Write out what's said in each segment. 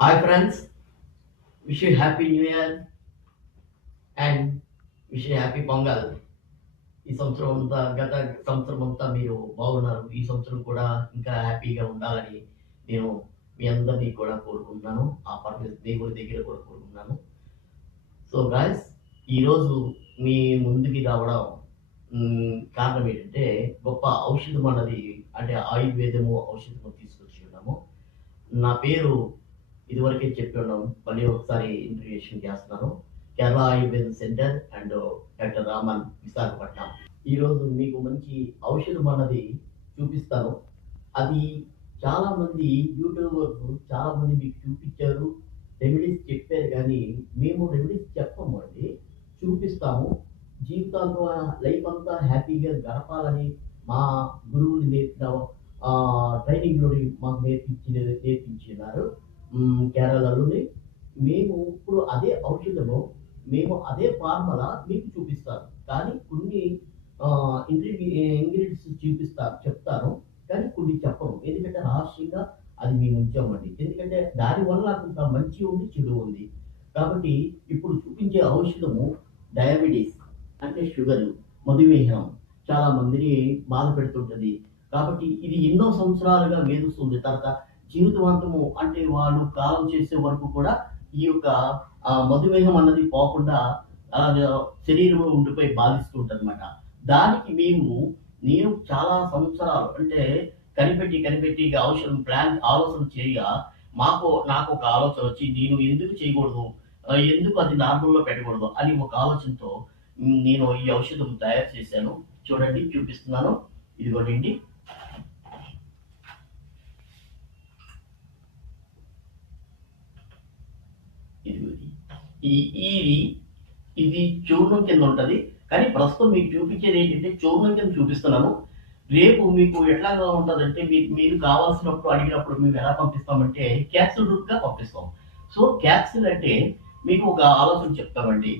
Hi friends, wish you happy new year and wish you happy pongal. ఈ సంవత్సరం అంతా గత సంవత్సరం అంతా మీరు బాగున్నారు. ఈ సంవత్సరం కూడా ఇంకా హ్యాపీగా ఉండాలని నేను మీ అందరినీ కూడా కోరుకుంటున్నాను. ఆ దేవుడి దగ్గర కూడా కోరుకుంటున్నాను. సో గాయ్స్, ఈరోజు మీ ముందుకి రావడం కారణం ఏంటంటే గొప్ప ఔషధం అన్నది అంటే ఆయుర్వేదము ఔషధము తీసుకొచ్చి ఉన్నాము. నా పేరు ఇదివరకే చెప్పి ఉన్నాం. మళ్ళీ ఒకసారి ఇంట్రడ్యూషన్ చేస్తున్నాను. Kerala Ayurveda centre and doctor Raman, Visakhapatnam. ఈరోజు మీకు మంచి ఔషధం అన్నది చూపిస్తాను. అది చాలామంది యూట్యూబర్స్ చాలామంది మీకు చూపించారు, రెమెడీస్ చెప్పారు, కానీ మేము రెమెడీస్ చెప్పము అండి, చూపిస్తాము. జీవితాంతం లైఫ్ అంతా హ్యాపీగా గడపాలని మా గురువులు నేర్పిన ట్రైనింగ్‌లో మాకు నేర్పించినారు. కేరళలోని. మేము ఇప్పుడు అదే ఔషధము, మేము అదే ఫార్ములా మీకు చూపిస్తాను. కానీ కొన్ని ఇంగ్రీడియెంట్స్ చెప్తాను. కానీ కొన్ని చెప్పను. ఎందుకంటే రహస్యంగా అది మేము ఉంచామండి. ఎందుకంటే దానివల్ల కొంత మంచి ఉంది, చెడు ఉంది. కాబట్టి ఇప్పుడు చూపించే ఔషధము డయాబెటిస్ అంటే షుగరు, మధుమేహం చాలా మందిని బాధ పెడుతుంటది. కాబట్టి ఇది ఎన్నో సంవత్సరాలుగా వేధిస్తుంది. తర్వాత జీవితవంతము అంటే వాళ్ళు కాలం చేసే వరకు కూడా ఈ యొక్క మధుమేహం అన్నది పోకుండా అలాగా శరీరంలో ఉండిపోయి బాధిస్తుంటదనమాట. దానికి నేను చాలా సంవత్సరాలు అంటే కనిపెట్టి ఇక ఔషధం ఆలోచన చేయగా నాకు ఒక ఆలోచన వచ్చి నేను ఎందుకు చేయకూడదు? ఎందుకు అది నార్మల్‌లో పెట్టకూడదు? అని ఒక ఆలోచనతో నేను ఈ ఔషధం తయారు చేశాను. చూడండి, చూపిస్తున్నాను. ఇదిగోనండి. ఇది ఇది చూర్ణం కింద ఉంటది. కానీ ప్రస్తుతం మీకు చూపించేది ఏంటంటే చూర్ణం కింద చూపిస్తున్నాను. రేపు మీకు ఎట్లాగా ఉంటదంటే మీరు కావాల్సినప్పుడు అడిగినప్పుడు మేము ఎలా పంపిస్తామంటే క్యాప్సూల్ రూట్‌గా పంపిస్తాం. సో క్యాప్సూల్ అంటే మీకు ఒక ఆలోచన చెప్తామండి.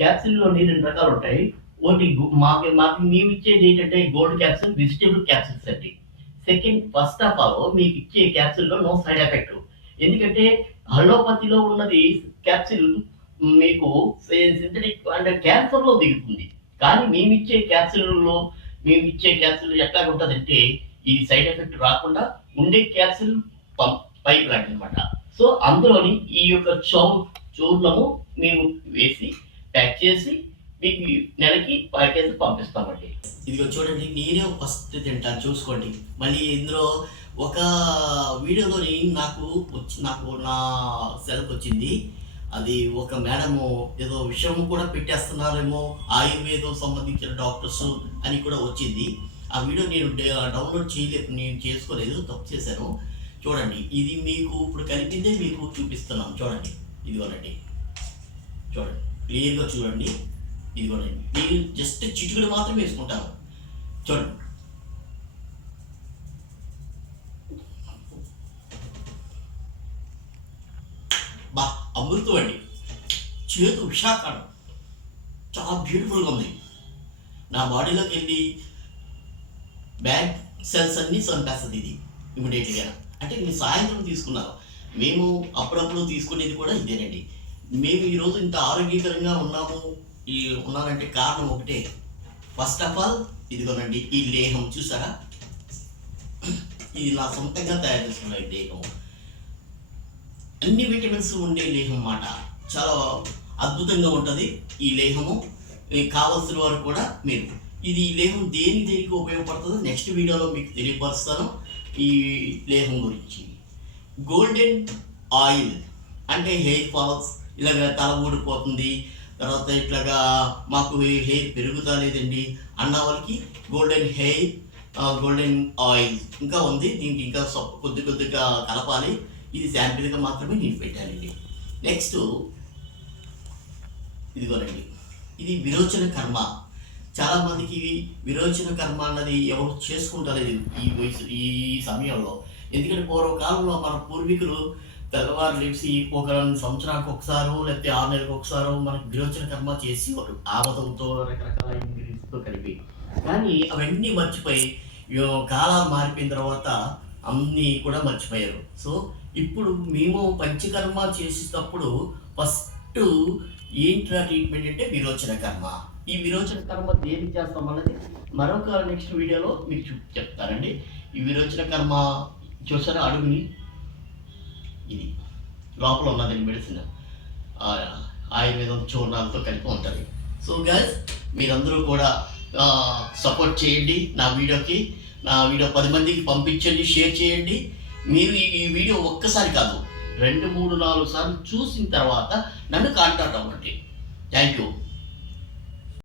క్యాప్సూల్‌లోని 2 రకాలుంటాయి. ఒకటి మాకు మేమిచ్చేది ఏంటంటే గోల్డ్ క్యాప్సూల్, వెజిటబుల్ క్యాప్సూల్స్ అండి. ఫస్ట్ ఆఫ్ ఆల్ మీకిచ్చే క్యాప్సూల్‌లో నో సైడ్ ఎఫెక్ట్. ఎందుకంటే అలోపతిలో ఉన్నది క్యాప్సూల్ మీకు సింథటిక్ అంటే క్యాన్సర్‌లో దిగుతుంది. కానీ మేమిచ్చే క్యాప్సూల్ ఎట్లాగుంటదంటే ఈ సైడ్ ఎఫెక్ట్ రాకుండా ఉండే క్యాప్సూల్ పైప్ లాంటిదనమాట. సో అందులోని ఈ యొక్క చూర్ణము మేము వేసి ప్యాక్ చేసి మీకు నెలకి ప్యాకేజ్ పంపిస్తామండి. ఇదిగో చూడండి, నేనే ఫస్ట్ తింటాను, చూసుకోండి. మళ్ళీ ఇందులో ఒక వీడియోలోని నాకు నా సెల్‌కి వచ్చింది. అది ఒక మేడము ఏదో విషయం కూడా పెట్టేస్తున్నారేమో ఆయుర్వేదం సంబంధించిన డాక్టర్స్ అని కూడా వచ్చింది. ఆ వీడియో నేను డౌన్లోడ్ నేను చేసుకోలేదు, తప్పు చేశాను. చూడండి, ఇది మీకు ఇప్పుడు కలిపిందే మీకు చూపిస్తున్నాను. చూడండి, ఇదిగోనండి. చూడండి, క్లియర్‌గా చూడండి. ఇదిగోనండి, నేను జస్ట్ చిటికెడు మాత్రమే వేసుకుంటాను. చూడండి, అమృతం అండి. చేదు విశాఖను చాలా బ్యూటిఫుల్గా ఉంది. నా బాడీలోకి వెళ్ళి బ్యాడ్ సెల్స్ అన్నీ చంపేస్తుంది ఇది ఇమీడియట్గా. అంటే నేను సాయంత్రం తీసుకున్నాను. మేము అప్పుడప్పుడు తీసుకునేది కూడా ఇదేనండి. మేము ఈరోజు ఇంత ఆరోగ్యకరంగా ఉన్నానంటే కారణం ఒకటే. ఫస్ట్ ఆఫ్ ఆల్ ఇదిగోనండి, ఈ లేహం చూసారా? ఇది నా సొంతంగా తయారు చేసుకున్న ఈ లేహం. అన్ని విటమిన్స్ ఉండే లేహం మాట. చాలా అద్భుతంగా ఉంటుంది ఈ లేహము. కావాల్సిన వారు కూడా ఈ లేహం దేనికి ఉపయోగపడుతుందో నెక్స్ట్ వీడియోలో మీకు తెలియపరుస్తాను ఈ లేహం గురించి. గోల్డెన్ ఆయిల్ అంటే హెయిర్ ఫాల్స్, ఇలాగ తల ఊడిపోతుంది, తర్వాత ఇట్లాగా మాకు హెయిర్ పెరుగుతా లేదండి అన్న వాళ్ళకి గోల్డెన్ ఆయిల్ ఇంకా ఉంది. దీనికి ఇంకా కొద్దిగా కలపాలి. ఇది శాంపిల్గా మాత్రమే నేను పెట్టానండి. నెక్స్ట్ ఇదిగోనండి, ఇది విరోచన కర్మ. చాలామందికి విరోచన కర్మ అన్నది ఎవరు చేసుకుంటలేదు ఈ సమయంలో. ఎందుకంటే పూర్వకాలంలో మన పూర్వీకులు తెల్లవారు లేచి ఒక 2 సంవత్సరాలకు ఒకసారో లేకపోతే 6 నెలలకు ఒకసారో మనకు విరోచన కర్మ చేసేవారు, ఆవదంతో రకరకాల ఇంగ్రీడియంట్స్తో కలిపి. కానీ అవన్నీ మర్చిపోయి కాలాలు మారిపోయిన తర్వాత అన్నీ కూడా మర్చిపోయారు. సో ఇప్పుడు మేము పంచకర్మ చేసేటప్పుడు ఫస్ట్ ఏంట్రా ట్రీట్మెంట్ అంటే విరోచన కర్మ. ఈ విరోచన కర్మ దేనికి చేస్తామన్నది మరొక నెక్స్ట్ వీడియోలో మీకు చెప్తానండి. ఈ విరోచన కర్మ చూసారా అడుగుని, ఇది లోపల ఉన్నది మెడిసిన్ ఆయుర్వేదం చూర్ణాలతో కలిపి ఉంటుంది. సో గైస్ మీరందరూ కూడా సపోర్ట్ చేయండి నా వీడియోకి. నా వీడియో 10 మందికి పంపించండి, షేర్ చేయండి. మీరు ఈ వీడియో ఒక్కసారి కాదు 2, 3, 4 సార్లు చూసిన తర్వాత నన్ను కాంటాక్ట్ అవ్వండి. Thank you.